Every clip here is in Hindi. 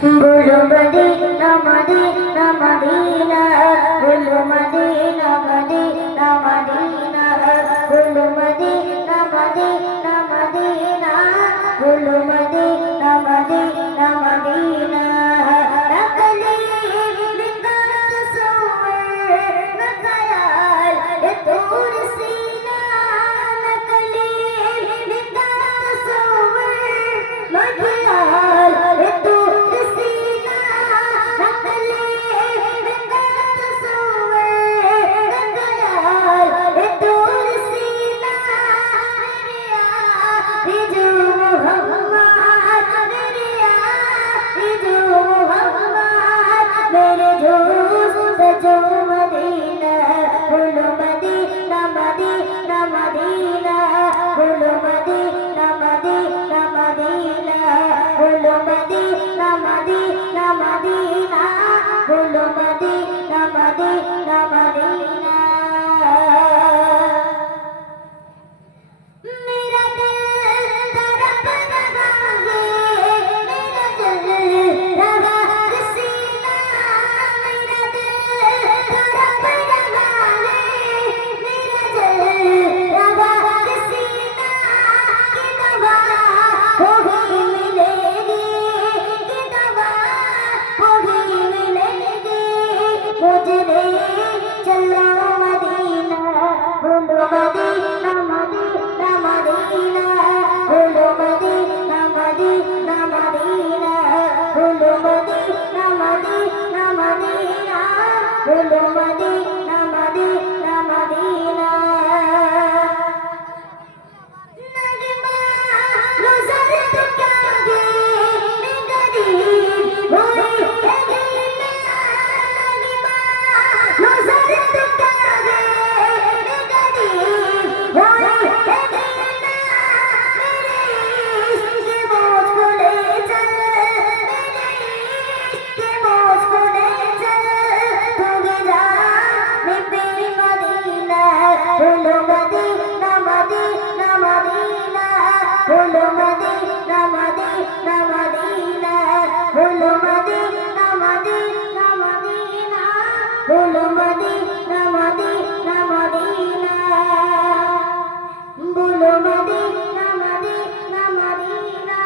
बोलो मदीना मदीना मदीना बोलो मदीना मदीना मदीना बोलो मदीना मदीना मदीना बोलो मदीना मदीना मदीना नकली बिंदात सोए न ख्याल ये दूर सीना नकली बिंदात सोए न ख्याल ये दूर सीना नकली बिंदात सोए न ख्याल ये दूर सीना रिजू मोहम्मद मेरिया रिजू मोहम्मद मेरे जोश सजो मदीना बोलो मदीना मदीना मदीना बोलो मदीना मदीना मदीना बोलो मदीना मदीना मदीना बोलो मदीना मदीना मदीना मेरा दिल तड़प रहा है मेरा दिल रहा सीना मेरा दिल तड़प रहा है मेरा दिल रहा सीना की दवा हो गई मिलेगी की दवा हो गई मिलेगी मुझे ले चलो मदीना बोलो मदीना मदीना मदीना बोलो मदीना मदीना मदीना बोलो मदीना मदीना मदीना बोलो मदीना मदीना मदीना नगमा गुजर तो क्या गे गरीब होए नगमा गुजर तो क्या गे गरीब होए मेरे बोझ को ले चल मेरे के बोझ को ले चल तू जा मैं बेमदीना बोलो मदीना मदीना मदीना बोलो मदीना मदीना मदीना बोलो मदीना मदीना मदीना बोलो मदीना मदीना मदीना बोलो मदीना मदीना मदीना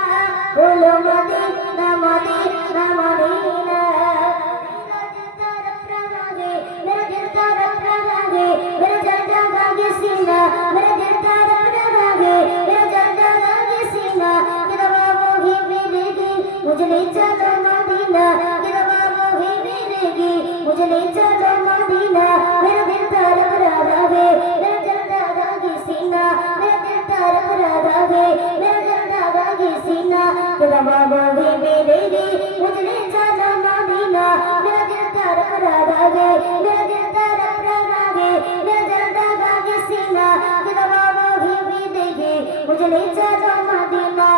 बोलो मदीना मदीना मदीना मेरा दिल तड़प रहा है मेरा दिल जलता है सीना मेरा दिल तड़प रहा है मेरा जलता है सीना कि दवा वो ही मिलेगी मुझे ले चलो मदीना कि दवा वो ही मिलेगी मुझे ले चलो मदीना मेरा दिल तड़प रहा है मेरा जलता है सीना मेरा दिल तड़प रहा है मेरा जलता है सीना कि दवा वो ही मिलेगी मुझे ले चलो मदीना मेरा दिल तड़प रहा है मेरा दिल तड़प रहा है मेरा जलता है सीना कि दवा वो ही मिलेगी मुझे ले चलो मदीना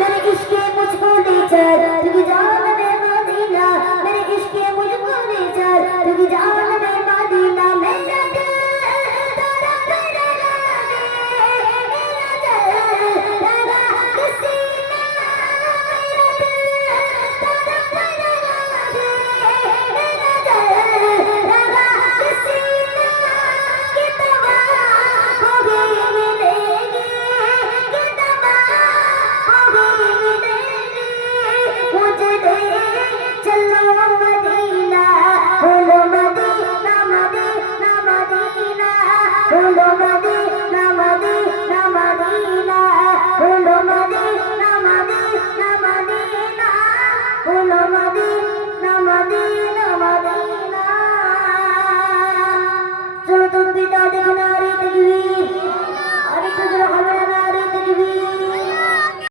मेरे इश्क मुझको ले चल तू जान में मदीना मेरे इश्क मुझको ले चल तू जान में मदीना मेरा दिल तड़प रहा है मेरा दिल रहा सीना मेरा दिल तड़प रहा है मेरा दिल रहा सीना की दवा हो गई मिलेगी की दवा हो गई मिलेगी मुझे ले चलो मदीना बोलो मदीना मदीना मदीना बोलो मदीना मदीना मदीना बोलो मदीना मदीना